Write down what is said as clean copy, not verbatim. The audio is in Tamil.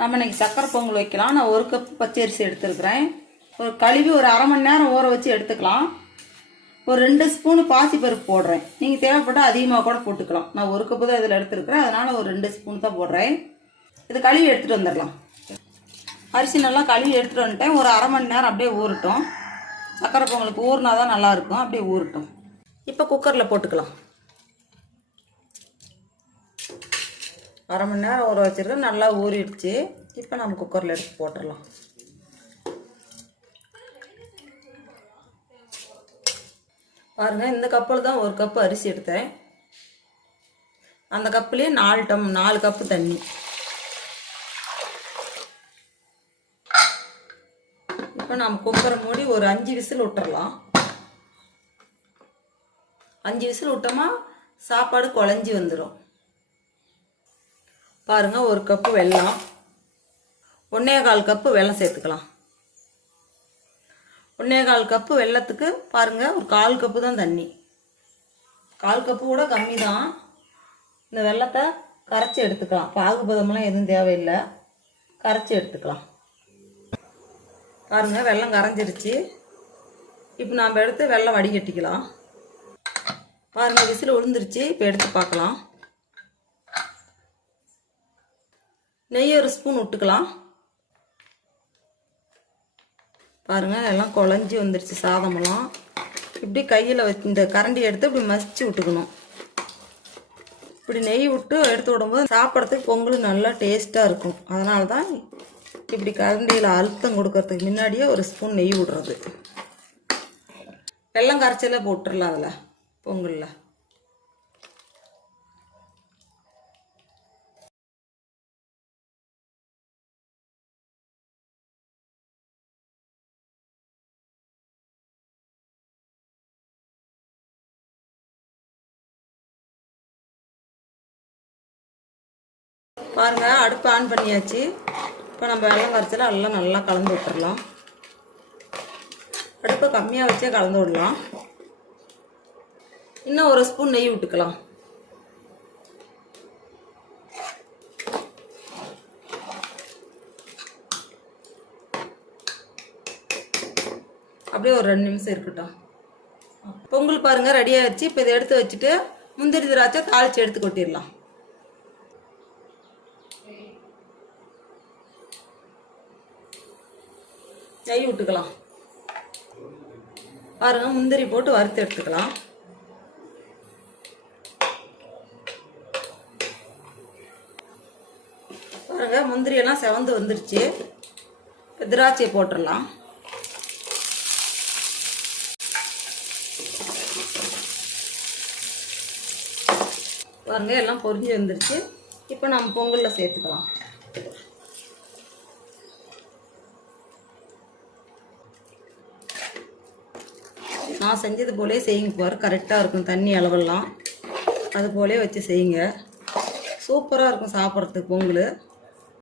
நம்ம இன்றைக்கி சக்கரை பொங்கல் வைக்கலாம். நான் 1 கப்பு பச்சரிசி எடுத்துருக்கிறேன். ஒரு கழுவி ஒரு அரை மணி நேரம் ஊற வச்சு எடுத்துக்கலாம். ஒரு 2 ஸ்பூனு பாசிப்பருப்பு போடுறேன். நீங்கள் தேவைப்பட்டால் அதிகமாக கூட போட்டுக்கலாம். நான் 1 கப்பு தான் இதில் எடுத்துருக்கிறேன், அதனால் ஒரு 2 ஸ்பூன் தான் போடுறேன். இது கழுவி எடுத்துகிட்டு வந்துடலாம். அரிசி நல்லா கழுவி எடுத்துகிட்டு வந்துட்டேன். ஒரு அரை மணி நேரம் அப்படியே ஊறட்டும். சக்கரை பொங்கலுக்கு ஊறினா தான் நல்லாயிருக்கும். அப்படியே ஊறட்டும். இப்போ குக்கரில் போட்டுக்கலாம். அரை மணி நேரம் ஊற வச்சுருக்கேன், நல்லா ஊறிடுச்சு. இப்போ நம்ம குக்கரில் எடுத்து போட்டுடலாம். பாருங்கள், இந்த கப்பில் தான் 1 கப்பு அரிசி எடுத்தேன். அந்த கப்புலேயே 4 கப்பு தண்ணி. இப்போ நம்ம குக்கரை மூடி ஒரு 5 விசில் விட்டுறலாம். 5 விசில் விட்டோமா சாப்பாடு குழஞ்சி வந்துடும். பாருங்கள், 1 கப்பு வெல்லம், 1.25 கப்பு வெல்லம் சேர்த்துக்கலாம். 1.25 கப்பு வெல்லத்துக்கு பாருங்கள் ஒரு 1/4 கப்பு தான் தண்ணி. 1/4 கப்பு கூட கம்மி தான். இந்த வெல்லத்தை கரைச்சி எடுத்துக்கலாம். பாகுபதமெல்லாம் எதுவும் தேவையில்லை, கரைச்சி எடுத்துக்கலாம். பாருங்கள், வெல்லம் கரைஞ்சிருச்சு. இப்போ நாம் எடுத்து வெல்லம் வடிகட்டிக்கலாம். பாருங்கள், விசில் விழுந்துருச்சு. இப்போ எடுத்து பார்க்கலாம். நெய் 1 ஸ்பூன் விட்டுக்கலாம். பாருங்கள், எல்லாம் குழஞ்சி வந்துருச்சு சாதமெல்லாம். இப்படி கையில் வச்சு இந்த கரண்டி எடுத்து இப்படி மசிச்சு விட்டுக்கணும். இப்படி நெய் விட்டு எடுத்து விடும்போது சாப்பிட்றதுக்கு பொங்கல் நல்லா டேஸ்ட்டாக இருக்கும். அதனால தான் இப்படி கரண்டியில் அழுத்தம் கொடுக்கறதுக்கு முன்னாடியே 1 ஸ்பூன் நெய் விடுறது. வெல்லம் கரைச்சல போட்டுடலாம் அதில் பொங்கலில். பாருங்கள், அடுப்பு ஆன் பண்ணியாச்சு. இப்போ நம்ம வெல்லம் கரைச்சல எல்லாம் நல்லா கலந்து விட்டுடலாம். அடுப்பை கம்மியாக வச்சே கலந்து விடலாம். இன்னும் 1 ஸ்பூன் நெய் விட்டுக்கலாம். அப்படியே ஒரு 2 நிமிஷம் இருக்கட்டும். பொங்கல் பாருங்கள் ரெடி ஆயிடுச்சு. இப்போ இதை எடுத்து வச்சுட்டு முந்திரி திராட்சை தாளித்து எடுத்து கொட்டிடலாம். நெய் விட்டுக்கலாம். பாருங்கள், முந்திரி போட்டு வறுத்து எடுத்துக்கலாம். பாருங்கள், முந்திரியெல்லாம் செவந்து வந்துருச்சு. இப்போ திராட்சையை போட்டுடலாம். பாருங்கள், எல்லாம் பொரிஞ்சு வந்துருச்சு. இப்போ நம்ம பொங்கலில் சேர்த்துக்கலாம். நான் செஞ்சது போலே செய்யுங்க. பாரு, கரெக்டாக இருக்கும் தண்ணி அளவெல்லாம். அது போலே வச்சு செய்யுங்க. சூப்பராக இருக்கும் சாப்பிட்றதுக்கு பொங்கல்.